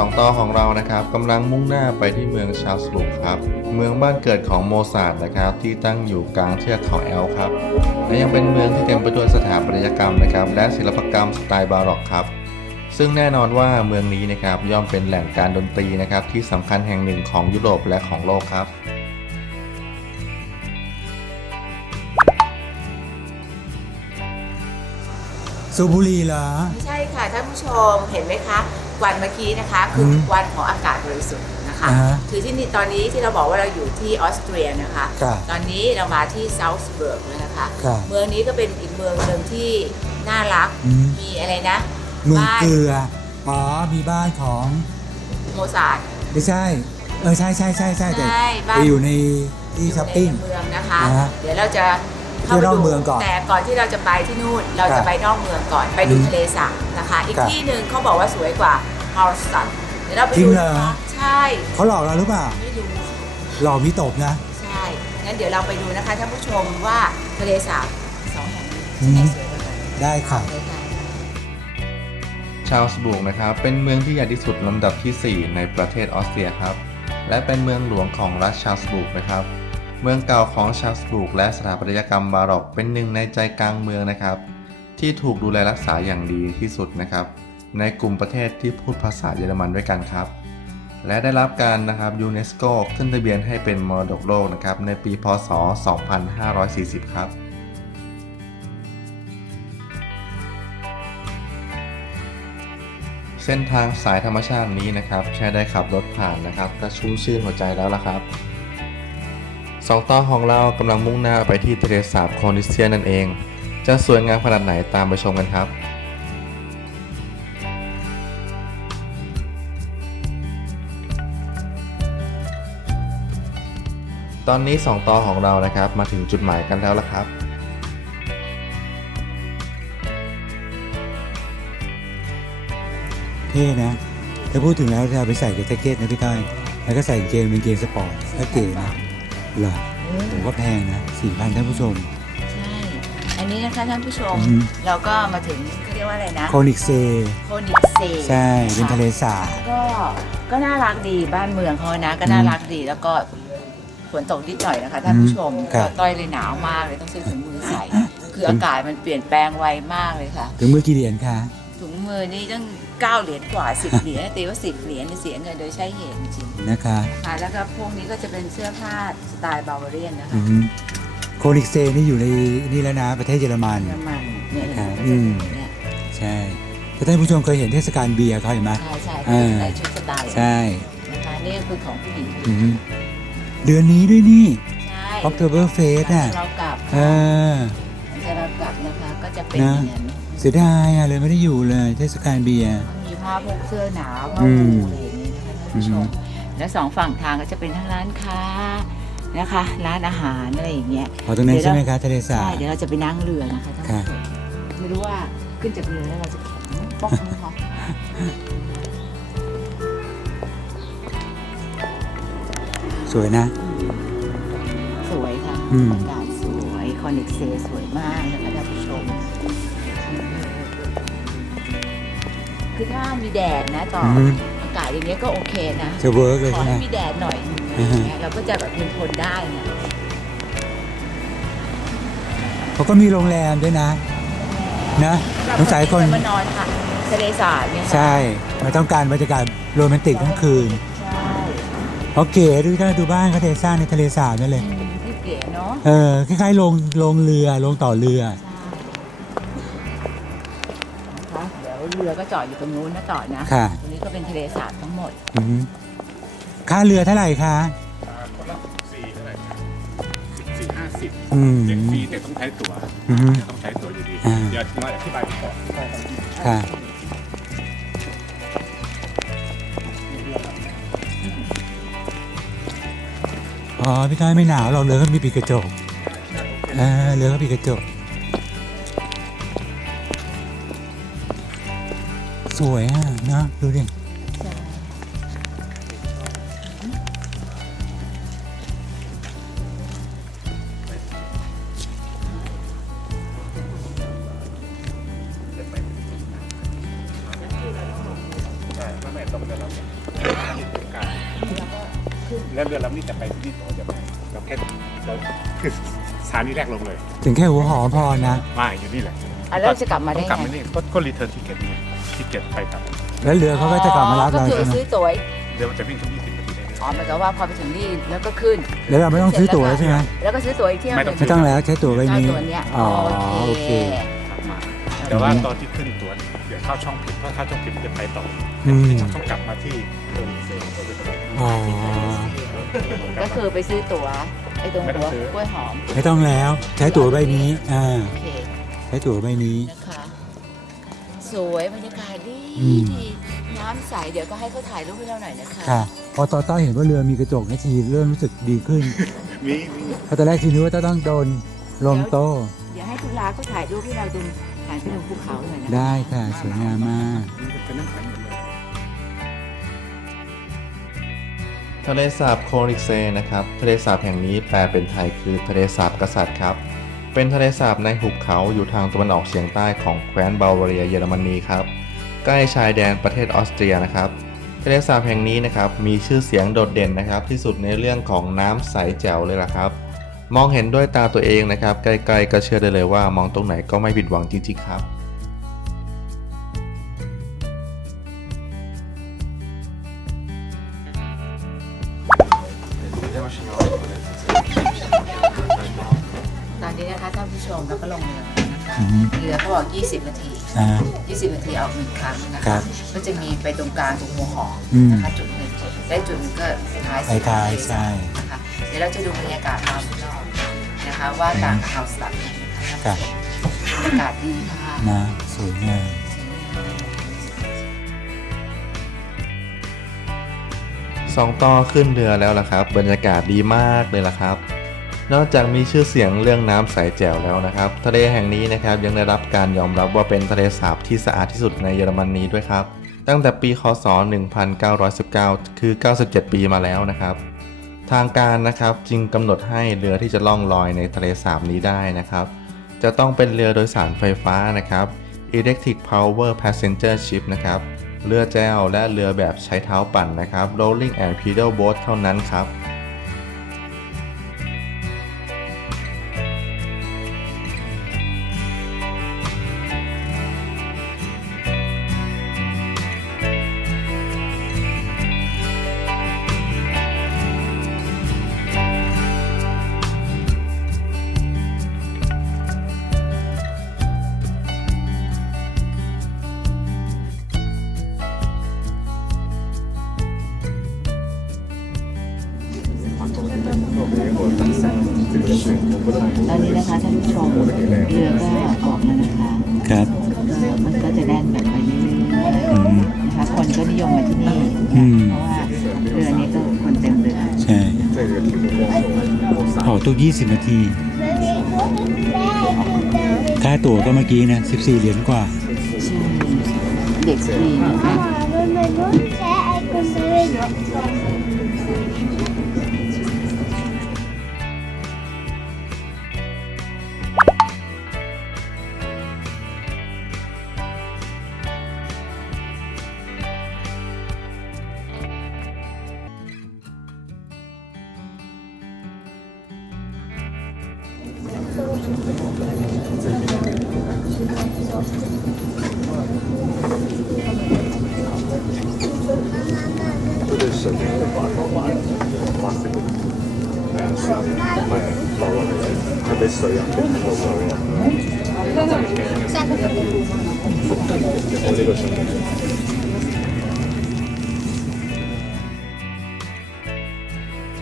2 ต่อของเรานะครับกำลังมุ่งหน้าไปที่เมืองชาร์ลส์บุกครับ เมืองบ้านเกิดของโมซาร์ทนะครับ ที่ตั้งอยู่กลางเทือกเขาแอลป์ครับ และยังเป็นเมืองที่เต็มไปด้วยสถาปัตยกรรมนะครับ และศิลปกรรมสไตล์บาร็อกครับ ซึ่งแน่นอนว่าเมืองนี้นะครับย่อมเป็นแหล่งการดนตรีนะครับ ที่สำคัญแห่งหนึ่งของยุโรปและของโลกครับสูบบุหรีเหรอ ไม่ใช่ค่ะท่านผู้ชมเห็นไหมคะ วันเมื่อกี้นะคะคืออมวันของอากาศบริสุทธิ์นะคะ อ่าฮะคือที่นี่ตอนนี้ที่เราบอกว่าเราอยู่ที่ออสเตรียนะคะ ครับตอนนี้เรามาที่ซาท์สเบิร์กแล้วนะคะ ครับเมืองนี้ก็เป็นอีกเมืองหนึ่งที่น่ารักอืม มีอะไรนะเมืองบ้านเกลือ อ๋อ มีบ้านของ โมซาร์ท ไม่ใช่ เออ ใช่ใช่ใช่ใช่แต่ใช่บ้าน ไปอยู่ในที่ช้อปปิ้ง ในเมืองนะคะ อ่าฮะเดี๋ยวเราจะ เข้าเที่ไปยวนอกดูเมืองก่อนแต่ก่อนที่เราจะไปที่นู่นเราครัจะบไปนอกเมืองก่อนไปดูอืมทะเลสาบนะคะ อีกครับที่หนึ่งเขาบอกว่าสวยกว่าฮาร์สตันเดี๋ยวเราไปจริดูงเหรอนะคะใช่เขาหลอกเราหรือเปล่าไม่รู้หลอกพี่ตบนะใช่งั้นเดี๋ยวเราไปดูนะคะท่านผู้ชมว่าทะเลสาบสองแห่งนี้อืที่มไหนสวยกว่ากันได้ค่ะเลยค่ะชาร์ลส์บุกนะครับ เป็นเมืองที่ใหญ่ที่สุดลำดับทีสี่ 4 ในประเทศออสเตรียครับ และเป็นเมืองหลวงของรัฐชาร์ลส์บุกนะครับ เมืองเก่าของชาร์ลส์บุกและสถาปัตยกรรมบาร็อกเป็นหนึ่งในใจกลางเมืองนะครับ ที่ถูกดูแลรักษาอย่างดีที่สุดนะครับ ในกลุ่มประเทศที่พูดภาษาเยอรมันด้วยกันครับ และได้รับการนะครับยูเนสโกขึ้นทะเบียนให้เป็นมรดกโลกนะครับในปีพศ 2540 ครับเส้นทางสายธรรมชาตินี้นะครับแค่ได้ขับรถผ่านนะครับก็ชุ่มชื่นหัวใจแล้วล่ะครับ สองต่อของเรากำลังมุ่งหน้าไปที่ทะเลสาบโคนิเซียนั่นเอง จะสวยงามขนาดไหนตามไปชมกันครับตอนนี้สองต่อของเรานะครับมาถึงจุดหมายกันแล้วละครับ เท่นะ ถ้าพูดถึงแล้วจะเอาไปใส่กับแจ็คเก็ตนะพี่ต้อยแล้วก็ใส่เกงเป็นเกงสปอร์ตแล้วเก๋นะ เหรอผมว่าแพงนะสี่พันท่านผู้ชม ใช่ อันนี้นะคะท่านผู้ชม อือฮึ เราก็มาถึงเขาเรียกว่าอะไรนะโคนิกเซ โคนิกเซใช่ เป็นทะเลสาบ ก็ก็น่ารักดีบ้านเมืองเขานะก็น่ารักดีแล้วก็ฝนตกนิดหน่อยนะคะท่านผู้ชมครัก็บต้อยเลยหนาวมากเลยต้องซื้อถุงมือใส่ คืออากาศมันเปลี่ยนแปลงไวมากเลยค่ะ ถึงมือกี่เหรียญคะถุง มือนี่ตั้ง9เหรียญกว่า10เหรียญตีว่า10เหรียญนี่เสียเงินโดยใช้เหตุจริงนะคะๆค่ะแล้วก็พวกนี้ก็จะเป็นเสื้อผ้าสไตล์บาวาเรียนนะคะอืมโคนิกเซนี่อยู่ในนี่แล้วนะประเทศเยอรมันน้ำมันเนี่ยครับเห็นไหมอืม เนี่ยใช่ถ้าท่านผู้ชมเคยเห็นเทศกาลเบียร์เขาเห็นไหม ใช่ใช่อ่า ใส่ชุดสไตล์ใช่นะคะนี่ก็คือของผู้หญิงอืมเดือนนี้ด้วยนี่ ใช่ October Fest อะเรากลับเออ จะเรากลับนะคะก็จะเป็นนะ อย่างนี้ เสียดายอะเลยไม่ได้อยู่เลย เทศกาลเบียร์ มีผ้าพวกเสื้อหนาวผ้าอืปูมอะไรอย่างนี้นะคะท่านผู้ชมอืมแล้วสองฝั่งทางก็จะเป็นทั้งร้านค้านะคะ ร้านอาหารอะไรอย่างเงี้ยพอตรงนั้นเดี๋ยวใช่ไหมคะทะเลสาใช่บเดี๋ยวเราจะไปนั่งเรือนะคะท่านค่ะผู้ชมไม่รู้ว่าขึ้นจากเรือแล้วเราจะแข็งป๊อกไหมคะสวยนะ สวยค่ะอืมอากาศสวย คอนิกเซสวยมากนะคะท่านผู้ชม คือถ้ามีแดดนะต่อออืมอากาศอย่างเงี้ยก็โอเคนะ จะเวิร์กเลยขอใช่ไหม ให้มีแดดหน่อยอือฮึอย่างเงี้ยเราก็จะแบบเป็นทนได้นะเขาก็มีโรงแรมด้วยนะ นะสงสัยคน มานอนค่ะทะเลสาบเนี่ยค่ะใช่มันต้องการบรรยากาศโรแมนติกทั้งคืนใช่ เพราะเก๋ดูถ้าดูบ้านเขาเทสร้างในทะเลสาบนั่นเลยอืมที่ เก๋เนาะเออคล้ายๆโรงโรงเรือโรงต่อเรือใช่นะคะเดี๋ยวเรือก็จอดอยู่ตรงนู้นนะต่อนะค่ะ ตรงนี้ก็เป็นทะเลสาบทั้งหมด อือฮึค่าเรือเท่าไหร่คะคนละสี่เท่าไหร่สิบสี่ห้าสิบอืม เด็กฟรีแต่ต้องใช้ตั๋วอือฮึต้องใช้ตั๋วอยู่ดี อ่า เดี๋ยวมาอธิบายก่อนค่ะ อ๋อพี่ต้อยไม่หนาวเราเรือก็มีปีกกระจกเออเรือก็ปีกกระจก สวยอะนะดูดิ แล้วเรือลำนี้จะไปที่เราจะไปเราแค่เราคือสถานีแรกลงเลย ถึงแค่หัวหอมพอนะ มาอยู่นี่แหละอะแล้วจะกลับมาได้ต้องกลับไงมานี่ก็ก็รีเทิร์นทิเก็ตนี่ทิเก็ตไปกลับแล้วเรือเขาก็จะกลับมารับเราก็คืใช่อไหมซื้อตั๋วเรือมันจะวิ่งทุก20นาทีได้เลยอ๋อหมายความว่าพอไปถึงนี่แล้วก็ขึ้น แล้วเราไม่ต้องซื้อตั๋วใช่ไหมแล้วก็ซื้อตั๋วอีกเที่ยวหไม่นึ่ต้องไม่ต้องแล้วใช้ตั๋วใบเจ้านี้ ตั๋วเนี้ยอ๋อโอโอเคเค กลับมา แต่ว่าตอนที่ขึ้นตัวเดี๋ยวเข้าช่องผิดเพราะเข้าช่องผิดมันจะไปต่ออืมช่องกลับมาที่ ก็คือไปซื้อตั๋วไอ้ตรงไม่ต้หัอวงซื้อ กล้วยหอมไม่ต้องแล้ว ใช้ตั๋วใบนี้อ่าโอเคใช้ตั๋วใบนี้ นะคะสวยบรรยากาศดีอืม ดีน้ำใสเดี๋ยวก็ให้เขาถ่ายรูปให้เราหน่อยนะคะค่ะพอตอนต้าเห็นว่าเรือมีกระจกนะทีเริ่มรู้สึกดีขึ้นมีมีเพราะตอนแรกทีนึกว่าจะต้องโดนลมโต้เดี๋ยวให้ทุลาเขาถ่ายรูปให้เราดูถ่ายไปดูภูเขาหน่อยนะได้ค่ะ สวยงามมาก เป็นน้ำแข็งหม ทะเลสาบโคริกเซนะครับ ทะเลสาบแห่งนี้แปลเป็นไทยคือทะเลสาบกษัตริย์ครับ เป็นทะเลสาบในหุบเขาอยู่ทางตะวันออกเฉียงใต้ของแคว้นบาวาเรียเยอรมนีครับ ใกล้ชายแดนประเทศออสเตรียนะครับ ทะเลสาบแห่งนี้นะครับมีชื่อเสียงโดดเด่นนะครับ ที่สุดในเรื่องของน้ำใสแจ๋วเลยล่ะครับ มองเห็นด้วยตาตัวเองนะครับใกล้ๆก็เชื่อได้เลยว่ามองตรงไหนก็ไม่ผิดหวังจริงๆครับ ชมเราก็ลงเรือนะคะอือฮึเรือเขาบอก20 นาที อ่า 20 นาทีออกหนึ่งครั้งนะครัคะบก็จะมีไปตรงกลางตรงหัวหอมอืม นะคะจุดหนึ่งและจุดหนึ่งก็ท้ายท้ายท้ายใช่ นะคะเดี๋ยวเราจะดูบรรยากาศรอบนอกนะคะว่าต่างกับเฮาส์หลักเนี่ยนะคะค่ะบรรยากาศดีค่ะนะสวยงามสองต่อขึ้นเรือแล้วล่ะครับ บรรยากาศดีมากเลยล่ะครับ นอกจากมีชื่อเสียงเรื่องน้ำใสแจ๋วแล้วนะครับ ทะเลแห่งนี้นะครับยังได้รับการยอมรับว่าเป็นทะเลสาบที่สะอาดที่สุดในเยอรมนีด้วยครับ ตั้งแต่ปีคศ 1919 คือ 97 ปีมาแล้วนะครับ ทางการนะครับจึงกำหนดให้เรือที่จะล่องลอยในทะเลสาบนี้ได้นะครับ จะต้องเป็นเรือโดยสารไฟฟ้านะครับ Electric Power Passenger Ship นะครับ เรือแจวและเรือแบบใช้เท้าปั่นนะครับ Rolling and Pedal Boat เท่านั้นครับ ออกทุก20 นาที ค่าตั๋วก็เมื่อกี้นะ 14 เหรียญกว่า เด็กดีนะคะ 这个是什么？八八八，八十个，哎，水啊，得喝水啊。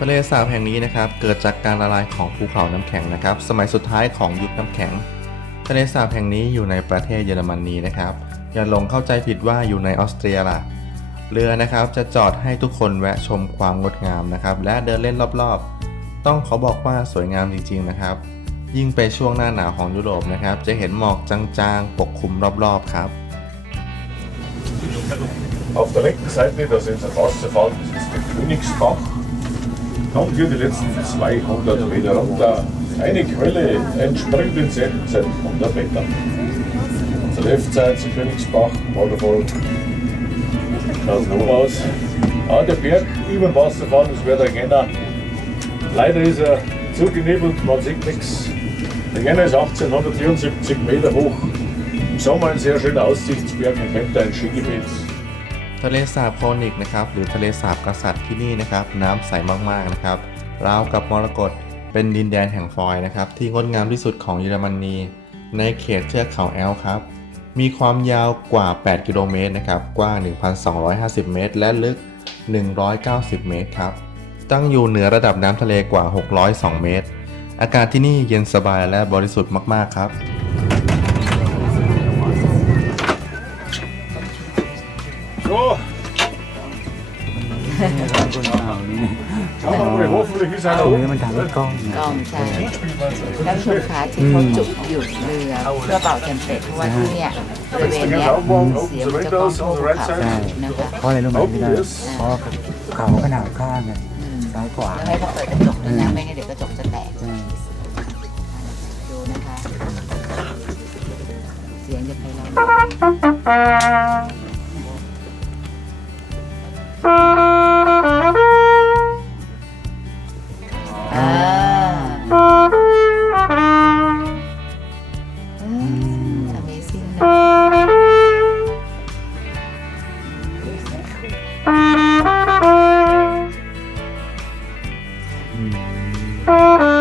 ทะเลสาบแห่งนี้นะครับเกิดจากการละลายของภูเขาน้ำแข็งนะครับ สมัยสุดท้ายของยุคน้ำแข็ง ทะเลสาบแห่งนี้อยู่ในประเทศเยอรมนีนะครับ อย่าหลงเข้าใจผิดว่าอยู่ในออสเตรียล่ะ เรือนะครับจะจอดให้ทุกคนแวะชมความงดงามนะครับ และเดินเล่นรอบๆ ต้องขอบอกว่าสวยงามจริงๆนะครับ ยิ่งไปช่วงหน้าหนาวของยุโรปนะครับ จะเห็นหมอกจางๆ ปกคลุมรอบๆครับ Auf der rechten Seite, da sind Sie rauszufallen, das ist der Königsbach. Kommt hier die letzten 200 Meter runter. Eine Quelle entspringt in seit 100 Metern. Zur left der Königsbach, Waterfall. Schaut so aus. Ja, der Berg über den Wasser fahren, das wäre der Genner. Leider ist er zugenebelt, man sieht nichts. Der Genner ist 1874 Meter hoch. Im Sommer ein sehr schöner Aussichtsberg, im Winter ein Skigebiet. ทะเลสาบโคนิกนะครับหรือทะเลสาบกษัตริย์ที่นี่นะครับน้ำใสมากๆนะครับราวกับมรกตเป็นดินแดนแห่งฟอยนะครับที่งดงามที่สุดของเยอรมนี ในเขตเทือกเขาแอลครับมีความยาวกว่า 8 กิโลเมตรนะครับกว้าง 1,250 เมตร และลึก 190 เมตรครับตั้งอยู่เหนือระดับน้ำทะเลกว่า 602 เมตร อากาศที่นี่เย็นสบายและบริสุทธิ์มาก ๆ ครับ So, คนข่าวนี่ schauen wir mal, hoffentlich ist ต einer รงนี้ oben. มันทางรถกล้องกนะล้องใช่ท่านผู้ชมคะที่เขาจุกหยุดเรือเพื่อเป่าเทมเป็ดเพราะว่าที่เนี่ยบริเวณเนี้ยเสียงมันจะก้องทั่วภูเขานะคะเพราะอะไรรู้ไหมพี่ได้เพราะเขาขนาดข้างไงอืมซ้ายขวาแล้วให้เขาเปิดกระจกด้วยนะไม่งั้นเดี๋ยวกระจกจะแตก ดูนะคะ เสียงจะไปเรา Mm.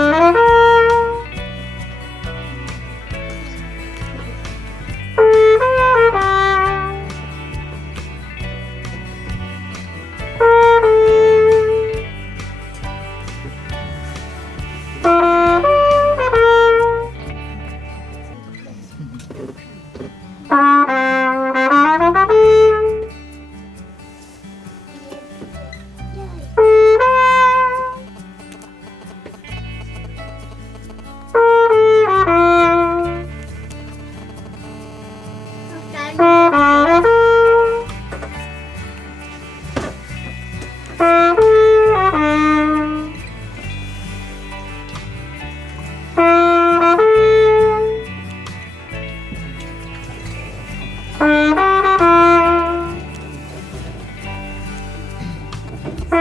Ja,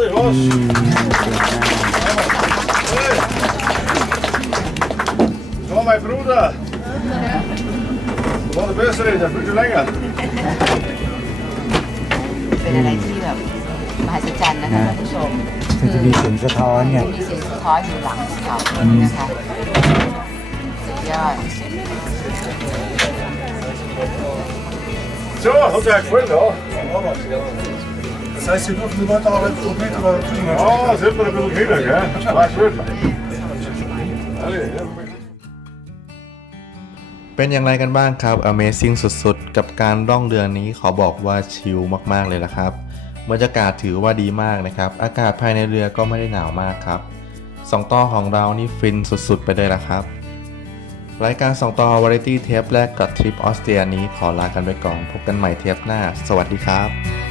das war's. Das war mein Bruder. Das war der Bessere, der viel länger. เป็นอะไรที่แบบมหัศจรรย์นะคะท่านผู้ชมมันจะมีเสียงสะท้อนไงมีเสียงสะท้อนอยู่หลังเขานะคะสุดยอด So, hat dir gefallen, ja? Das heißt, Sie dürfen die Leute auch jetzt so mit oder drüben. Ja, sind wir ein bisschen kleiner, gell? War schön. Alle, ja. เป็นอย่างไรกันบ้างครับ Amazing สุดๆ กับการร่องเรือนี้ขอบอกว่าชิลมากๆเลยละครับ บรรยากาศถือว่าดีมากนะครับ อากาศภายในเรือก็ไม่ได้หนาวมากครับสองต่อของเรานี่ฟินสุดๆ ไปเลยละครับ รายการสองต่อ Variety เทปแรกกับทริปออสเตรียนี้ขอลากันไปก่อน พบกันใหม่เทปหน้า สวัสดีครับ